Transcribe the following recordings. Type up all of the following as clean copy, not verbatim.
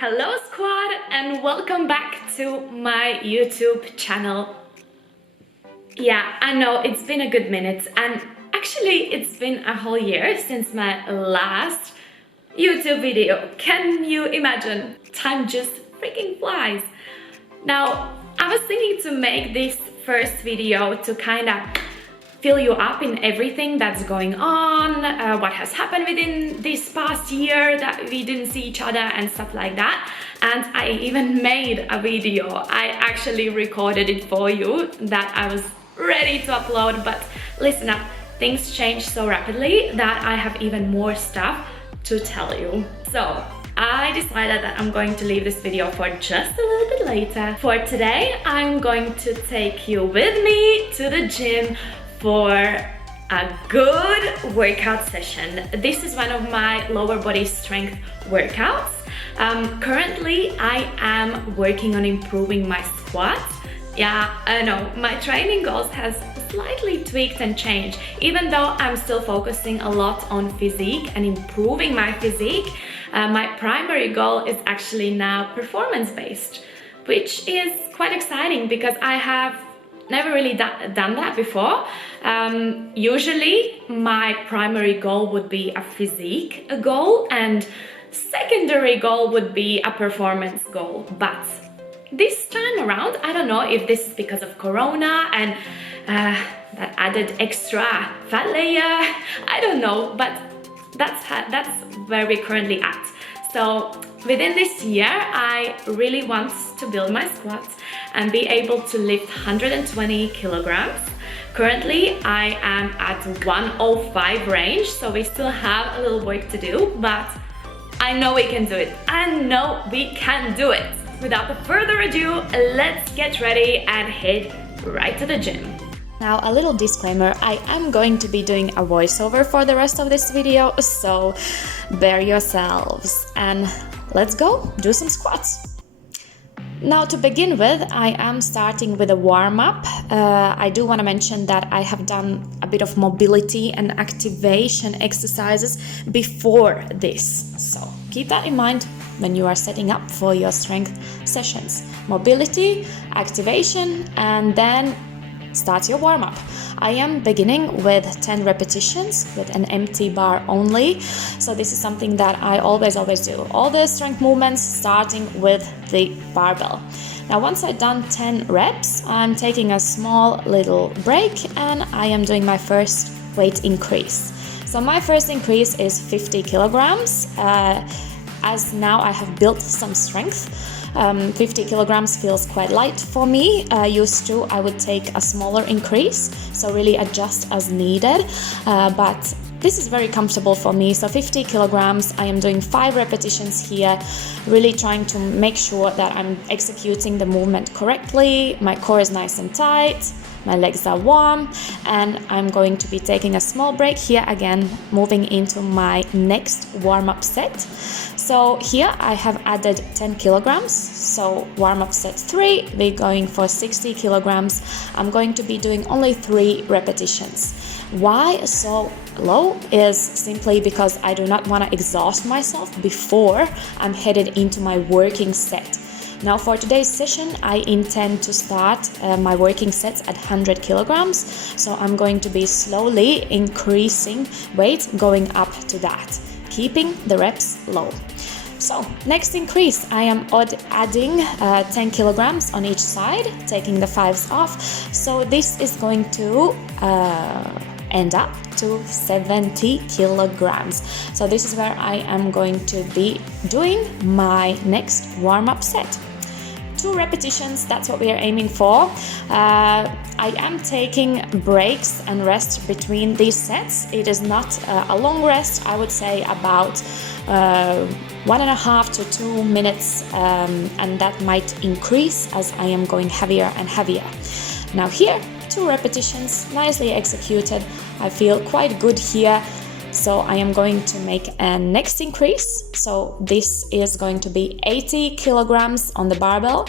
Hello squad and welcome back to my YouTube channel. Yeah, I know it's been a good minute and actually it's been a whole year since my last YouTube video. Can you imagine? Time just freaking flies. Now, I was thinking to make this first video to kind of fill you up in everything that's going on, what has happened within this past year that we didn't see each other and stuff like that. And I even made a video. I actually recorded it for you that I was ready to upload, but listen up, things change so rapidly that I have even more stuff to tell you. So I decided that I'm going to leave this video for just a little bit later. For today, I'm going to take you with me to the gym for a good workout session. This is one of my lower body strength workouts. Currently, I am working on improving my squats. Yeah, I know, my training goals has slightly tweaked and changed. Even though I'm still focusing a lot on physique and improving my physique, my primary goal is actually now performance-based, which is quite exciting because I have never really done that before. Usually my primary goal would be a physique goal and secondary goal would be a performance goal. But this time around, I don't know if this is because of Corona and that added extra fat layer, I don't know, but that's where we're currently at. So within this year, I really want to build my squats and be able to lift 120 kilograms. Currently, I am at 105 range, so we still have a little work to do, but I know we can do it. I know we can do it. Without further ado, let's get ready and head right to the gym. Now, a little disclaimer, I am going to be doing a voiceover for the rest of this video, so bear yourselves and let's go do some squats. Now, to begin with, I am starting with a warm-up. I do want to mention that I have done a bit of mobility and activation exercises before this, so keep that in mind when you are setting up for your strength sessions. Mobility, activation, and then start your warm-up. I am beginning with 10 repetitions with an empty bar only. So this is something that I always do. All the strength movements starting with the barbell. Now once I've done 10 reps, I'm taking a small little break and I am doing my first weight increase. So my first increase is 50 kilograms. As now I have built some strength. 50 kilograms feels quite light for me. Used to, I would take a smaller increase, so really adjust as needed. But this is very comfortable for me. So 50 kilograms, I am doing 5 repetitions here, really trying to make sure that I'm executing the movement correctly. My core is nice and tight. My legs are warm, and I'm going to be taking a small break here again, moving into my next warm-up set. So here I have added 10 kilograms, so warm-up set 3, we're going for 60 kilograms. I'm going to be doing only 3 repetitions. Why so low is simply because I do not want to exhaust myself before I'm headed into my working set. Now for today's session, I intend to start my working sets at 100 kilograms. So I'm going to be slowly increasing weight going up to that, keeping the reps low. So next increase, I am adding 10 kilograms on each side, taking the 5s off. So this is going to end up to 70 kilograms. So this is where I am going to be doing my next warm-up set. 2 repetitions, that's what we are aiming for. I am taking breaks and rest between these sets. It is not a long rest, I would say about 1.5 to 2 minutes, and that might increase as I am going heavier and heavier. Now here, 2 repetitions, nicely executed. I feel quite good here. So I am going to make a next increase. So this is going to be 80 kilograms on the barbell.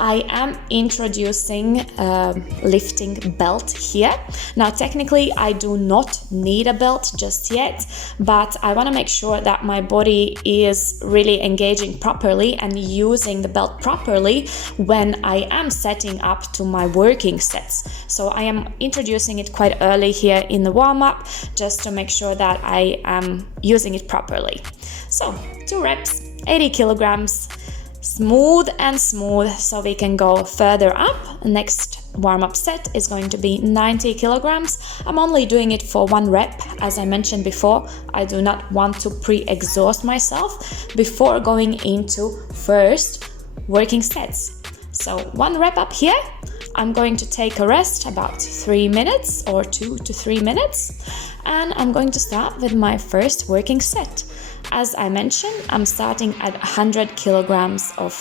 I am introducing a lifting belt here. Now, technically, I do not need a belt just yet, but I want to make sure that my body is really engaging properly and using the belt properly when I am setting up to my working sets. So I am introducing it quite early here in the warm-up, just to make sure that I am using it properly. So 2 reps, 80 kilograms, smooth and smooth, so we can go further up. Next warm-up set is going to be 90 kilograms. I'm only doing it for 1 rep. As I mentioned before, I do not want to pre-exhaust myself before going into first working sets. So 1 rep up here. I'm going to take a rest about 3 minutes or 2 to 3 minutes, and I'm going to start with my first working set. As I mentioned, I'm starting at 100 kilograms of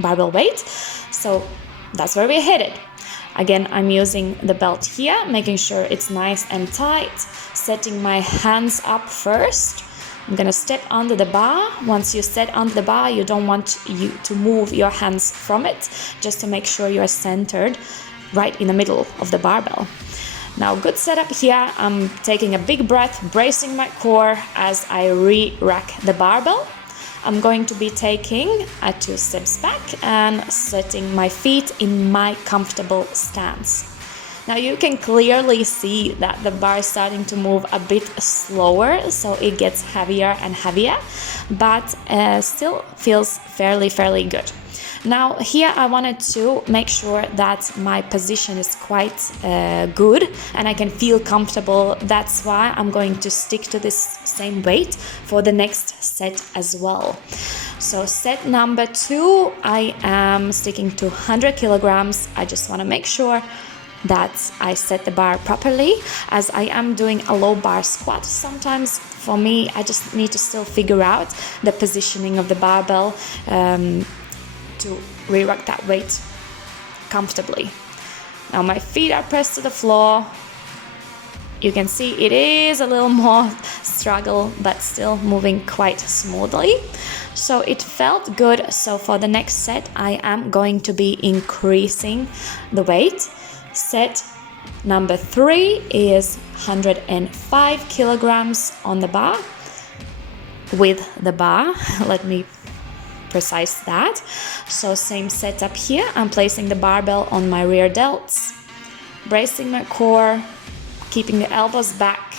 barbell weight, so that's where we're headed. Again, I'm using the belt here, making sure it's nice and tight, setting my hands up first. I'm gonna step under the bar. Once you set under the bar, you don't want you to move your hands from it, just to make sure you are centered right in the middle of the barbell. Now, good setup here. I'm taking a big breath, bracing my core as I re-rack the barbell. I'm going to be taking 2 steps back and setting my feet in my comfortable stance. Now you can clearly see that the bar is starting to move a bit slower, so it gets heavier and heavier, but still feels fairly good. Now here I wanted to make sure that my position is quite good and I can feel comfortable. That's why I'm going to stick to this same weight for the next set as well. So set number 2, I am sticking to 100 kilograms. I just want to make sure that I set the bar properly, as I am doing a low bar squat. Sometimes for me, I just need to still figure out the positioning of the barbell to re-rack that weight comfortably. Now my feet are pressed to the floor. You can see it is a little more struggle, but still moving quite smoothly. So it felt good. So for the next set, I am going to be increasing the weight. Set number 3 is 105 kilograms on the bar. With the bar, let me precise that. So same setup here. I'm placing the barbell on my rear delts, bracing my core, keeping the elbows back,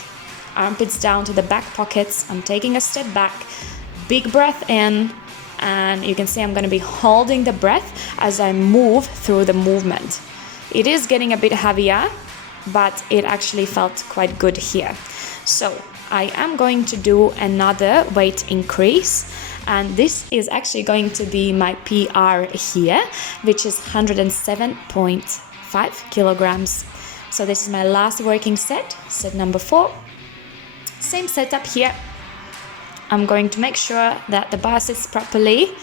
armpits down to the back pockets. I'm taking a step back, big breath in, and you can see I'm going to be holding the breath as I move through the movement. It is getting a bit heavier, but it actually felt quite good here. So I am going to do another weight increase, and this is actually going to be my PR here, which is 107.5 kilograms. So this is my last working set, set number 4. Same setup here. I'm going to make sure that the bar sits properly.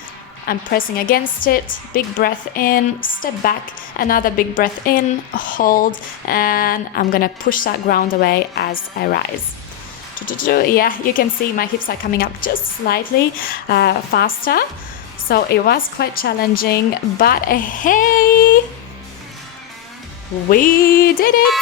I'm pressing against it, big breath in, step back, another big breath in, hold, and I'm gonna push that ground away as I rise. Yeah, you can see my hips are coming up just slightly faster, so it was quite challenging, but hey, we did it!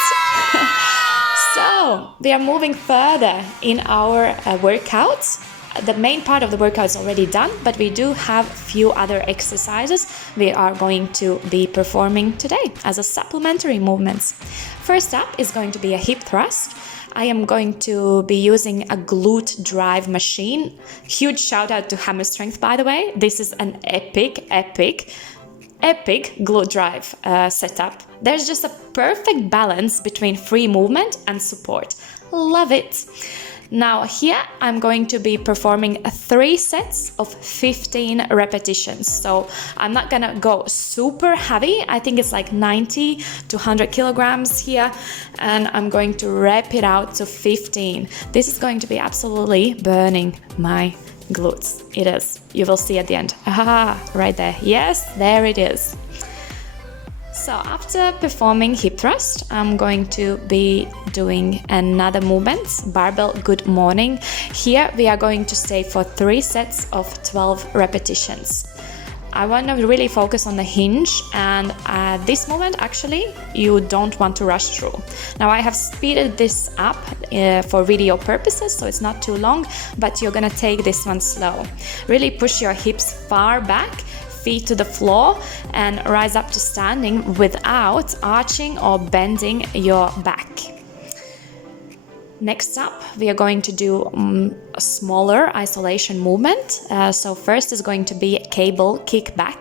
So we are moving further in our workouts. The main part of the workout is already done, but we do have a few other exercises we are going to be performing today as a supplementary movements. First up is going to be a hip thrust. I am going to be using a glute drive machine. Huge shout out to Hammer Strength, by the way. This is an epic glute drive setup. There's just a perfect balance between free movement and support. Love it. Now here I'm going to be performing 3 sets of 15 repetitions. So I'm not gonna go super heavy. I think it's like 90 to 100 kilograms here. And I'm going to wrap it out to 15. This is going to be absolutely burning my glutes. It is. You will see at the end. Right there. Yes, there it is. So after performing hip thrust, I'm going to be doing another movement, Barbell Goodmorning. Here we are going to stay for 3 sets of 12 repetitions. I want to really focus on the hinge, and at this moment actually you don't want to rush through. Now I have speeded this up for video purposes, so it's not too long, but you're gonna take this one slow. Really push your hips far back, feet to the floor, and rise up to standing without arching or bending your back. Next up, we are going to do a smaller isolation movement. So first is going to be cable kickback.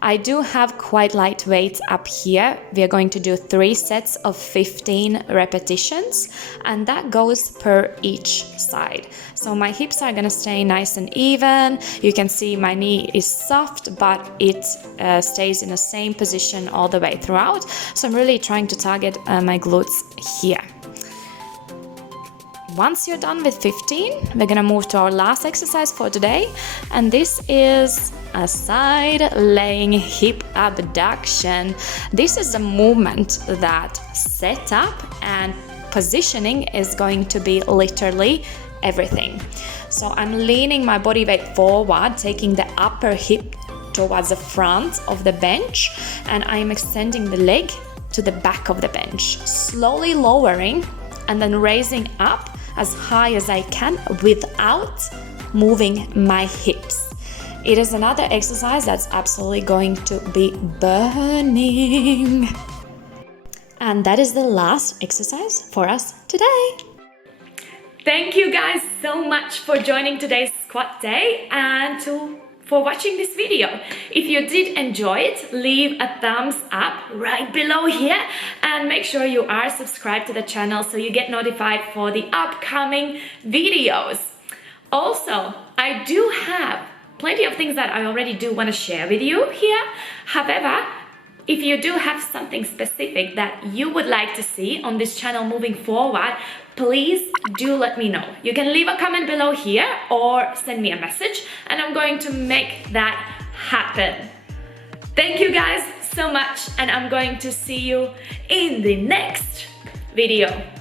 I do have quite light weight up here. We are going to do 3 sets of 15 repetitions, and that goes per each side. So my hips are gonna stay nice and even. You can see my knee is soft, but it stays in the same position all the way throughout. So I'm really trying to target my glutes here. Once you're done with 15, we're gonna move to our last exercise for today, and this is a side laying hip abduction. This is a movement that setup and positioning is going to be literally everything. So I'm leaning my body weight forward, taking the upper hip towards the front of the bench, and I'm extending the leg to the back of the bench, slowly lowering and then raising up as high as I can without moving my hips. It is another exercise that's absolutely going to be burning. And that is the last exercise for us today. Thank you guys so much for joining today's squat day and for watching this video. If you did enjoy it, leave a thumbs up right below here, and make sure you are subscribed to the channel so you get notified for the upcoming videos. Also, I do have plenty of things that I already do want to share with you here. However, if you do have something specific that you would like to see on this channel moving forward, please do let me know. You can leave a comment below here or send me a message, and I'm going to make that happen. Thank you guys so much, and I'm going to see you in the next video.